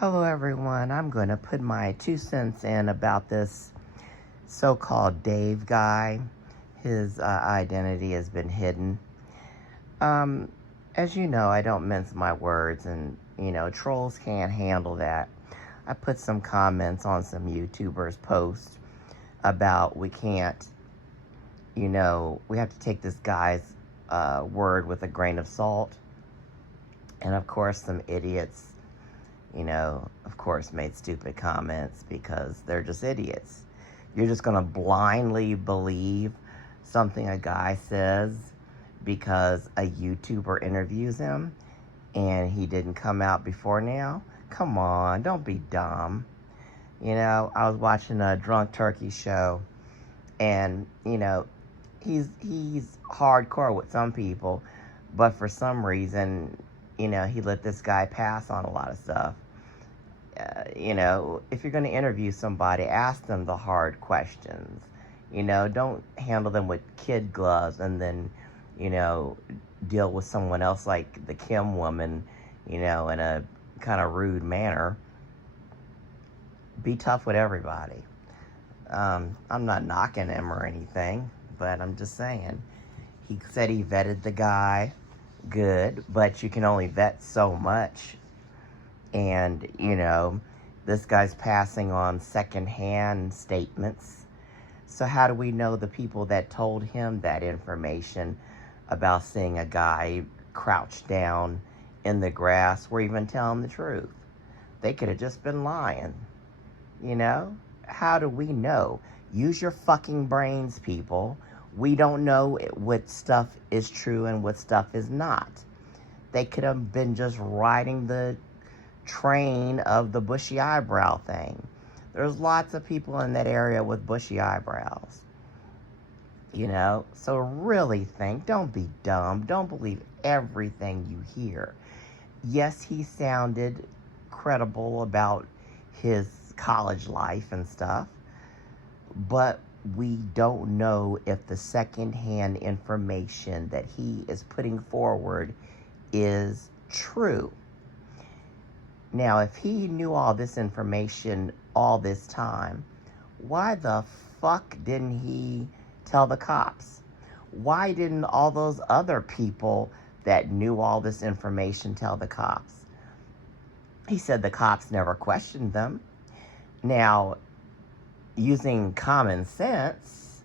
Hello, everyone. I'm going to put my 2 cents in about this so-called Dave guy. His identity has been hidden. Um, as you know, I don't mince my words, and, trolls can't handle that. I put some comments on some YouTubers' posts about we can't, we have to take this guy's word with a grain of salt. And, of course, some idiots of course, made stupid comments because they're just idiots. You're just going to blindly believe something a guy says because a YouTuber interviews him and he didn't come out before now? Come on, don't be dumb. I was watching a Drunk Turkey show and, he's hardcore with some people, but for some reason, he let this guy pass on a lot of stuff. If you're going to interview somebody, ask them the hard questions. Don't handle them with kid gloves and then, deal with someone else like the Kim woman, in a kind of rude manner. Be tough with everybody. I'm not knocking him or anything, but I'm just saying. He said he vetted the guy. Good, but you can only vet so much. And, this guy's passing on secondhand statements. So how do we know the people that told him that information about seeing a guy crouched down in the grass were even telling the truth? They could have just been lying. How do we know? Use your fucking brains, people. We don't know what stuff is true and what stuff is not. They could have been just riding the train of the bushy eyebrow thing. There's lots of people in that area with bushy eyebrows. So really think. Don't be dumb. Don't believe everything you hear. Yes, he sounded credible about his college life and stuff, but we don't know if the secondhand information that he is putting forward is true. Now, if he knew all this information all this time, why the fuck didn't he tell the cops? Why didn't all those other people that knew all this information tell the cops? He said the cops never questioned them. Now, using common sense,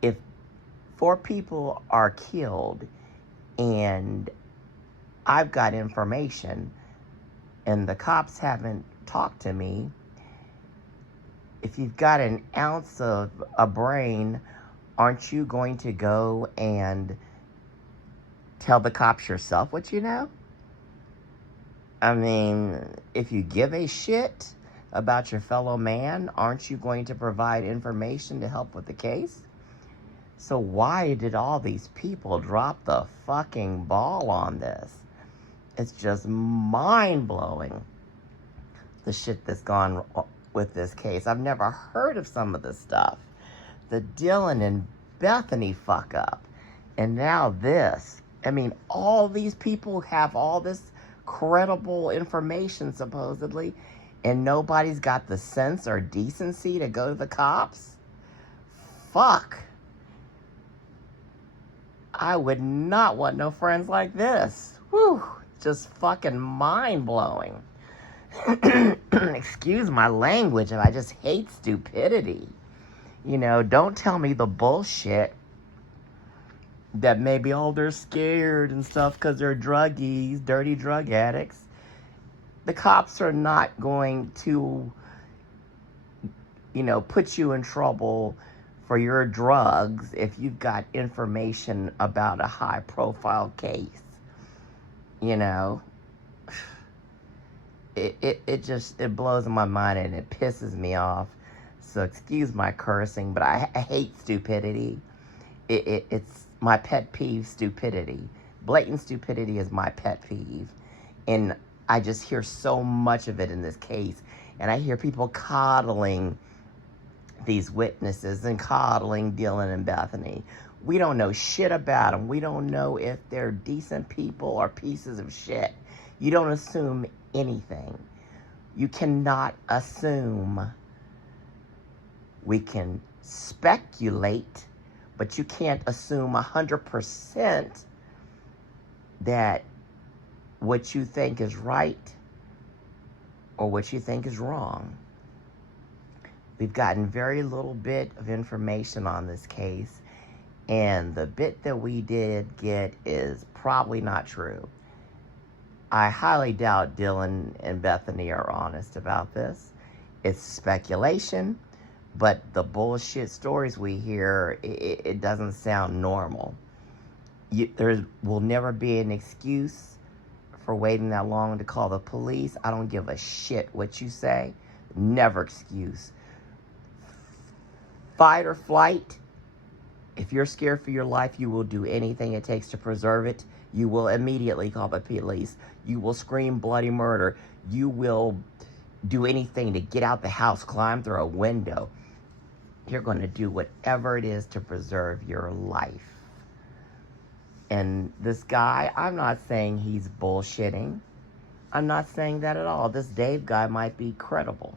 if 4 people are killed and I've got information and the cops haven't talked to me, if you've got an ounce of a brain, aren't you going to go and tell the cops yourself what you know? I mean, if you give a shit about your fellow man, aren't you going to provide information to help with the case? So why did all these people drop the fucking ball on this? It's just mind-blowing, the shit that's gone with this case. I've never heard of some of this stuff. The Dylan and Bethany fuck up. And now this. I mean, all these people have all this credible information, supposedly, and nobody's got the sense or decency to go to the cops? Fuck. I would not want no friends like this. Whew. Just fucking mind-blowing. Excuse my language, and I just hate stupidity. Don't tell me the bullshit that maybe, they're scared and stuff because they're druggies, dirty drug addicts. The cops are not going to, put you in trouble for your drugs if you've got information about a high-profile case. It blows my mind and it pisses me off. So excuse my cursing, but I hate stupidity. It's my pet peeve, stupidity. Blatant stupidity is my pet peeve. And I just hear so much of it in this case. And I hear people coddling these witnesses and coddling Dylan and Bethany. We don't know shit about them. We don't know if they're decent people or pieces of shit. You don't assume anything. You cannot assume. We can speculate, but you can't assume 100% that what you think is right or what you think is wrong. We've gotten very little bit of information on this case, and the bit that we did get is probably not true. I highly doubt Dylan and Bethany are honest about this. It's speculation, but the bullshit stories we hear, it doesn't sound normal. There will never be an excuse for waiting that long to call the police. I don't give a shit what you say. Never excuse. Fight or flight. If you're scared for your life, you will do anything it takes to preserve it. You will immediately call the police. You will scream bloody murder. You will do anything to get out the house, climb through a window. You're going to do whatever it is to preserve your life. And this guy, I'm not saying he's bullshitting. I'm not saying that at all. This Dave guy might be credible.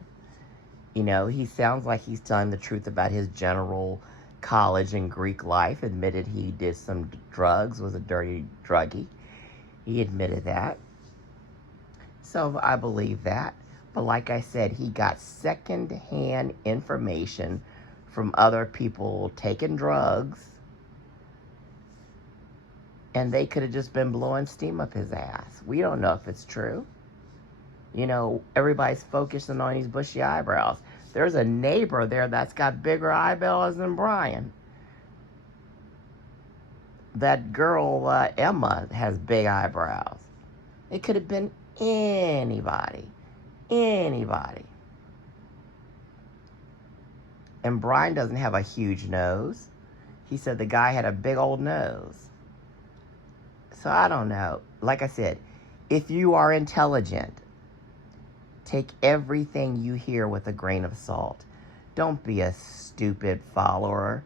You know, he sounds like he's telling the truth about his general college and Greek life. Admitted he did some drugs, was a dirty druggie. He admitted that. So I believe that. But like I said, he got secondhand information from other people taking drugs, and they could have just been blowing steam up his ass. We don't know if it's true. You know, everybody's focusing on these bushy eyebrows. There's a neighbor there that's got bigger eyebrows than Brian. That girl, Emma, has big eyebrows. It could have been anybody. Anybody. And Brian doesn't have a huge nose. He said the guy had a big old nose. So I don't know. Like I said, if you are intelligent, take everything you hear with a grain of salt. Don't be a stupid follower.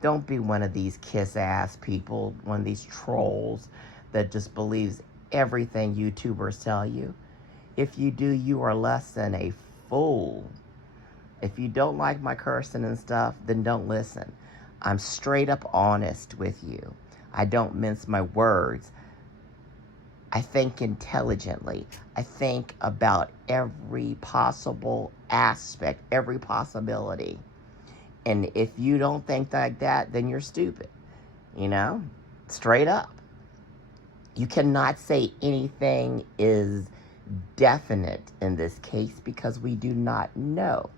Don't be one of these kiss-ass people, one of these trolls that just believes everything YouTubers tell you. If you do, you are less than a fool. If you don't like my cursing and stuff, then don't listen. I'm straight up honest with you. I don't mince my words. I think intelligently. I think about every possible aspect, every possibility. And if you don't think like that, then you're stupid. You know? Straight up. You cannot say anything is definite in this case because we do not know.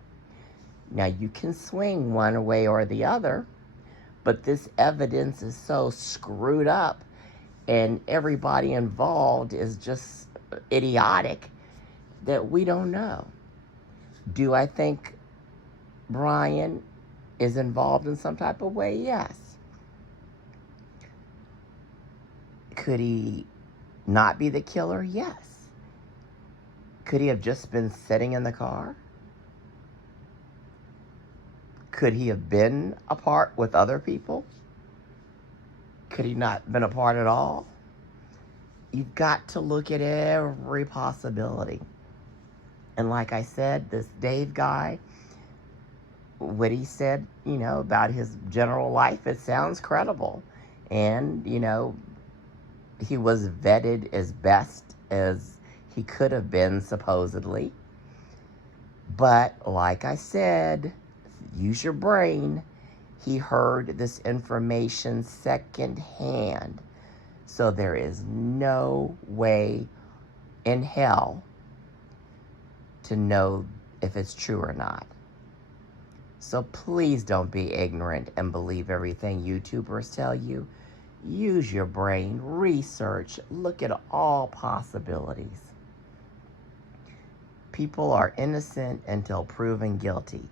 Now, you can swing one way or the other, but this evidence is so screwed up and everybody involved is just idiotic that we don't know. Do I think Brian is involved in some type of way? Yes. Could he not be the killer? Yes. Could he have just been sitting in the car? Could he have been apart with other people? Could he not been apart at all? You've got to look at every possibility. And like I said, this Dave guy, what he said, you know, about his general life, it sounds credible. And, you know, he was vetted as best as he could have been, supposedly. But like I said, use your brain. He heard this information secondhand. So there is no way in hell to know if it's true or not. So please don't be ignorant and believe everything YouTubers tell you. Use your brain, research, look at all possibilities. People are innocent until proven guilty.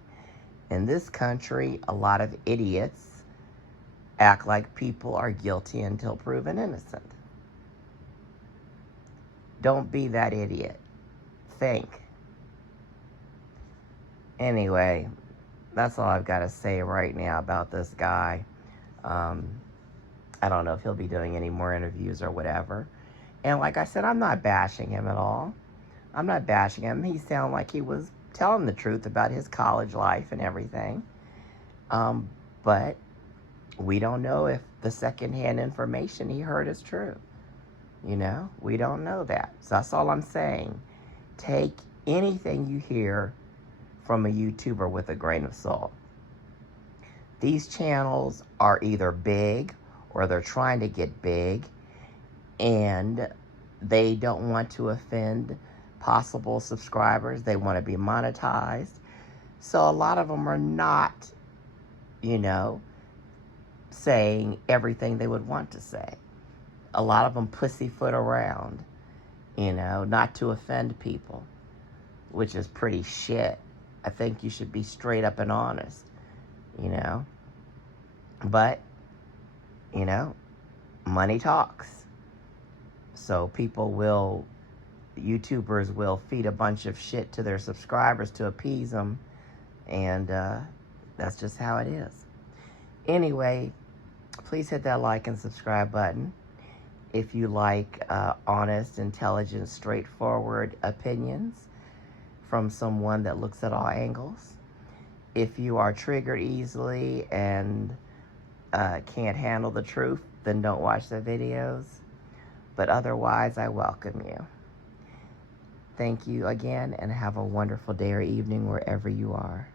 In this country, a lot of idiots act like people are guilty until proven innocent. Don't be that idiot. Think. Anyway, that's all I've got to say right now about this guy. I don't know if he'll be doing any more interviews or whatever. And like I said, I'm not bashing him at all. I'm not bashing him. He sounded like he was telling the truth about his college life and everything. But we don't know if the secondhand information he heard is true. You know, we don't know that. So that's all I'm saying. Take anything you hear from a YouTuber with a grain of salt. These channels are either big or they're trying to get big, and they don't want to offend possible subscribers. They want to be monetized. So a lot of them are not, you know, saying everything they would want to say. A lot of them pussyfoot around, you know, not to offend people, which is pretty shit. I think you should be straight up and honest, you know. But, you know, money talks. So YouTubers will feed a bunch of shit to their subscribers to appease them. And that's just how it is. Anyway, please hit that like and subscribe button if you like honest, intelligent, straightforward opinions from someone that looks at all angles. If you are triggered easily and can't handle the truth, then don't watch the videos. But otherwise, I welcome you. Thank you again, and have a wonderful day or evening wherever you are.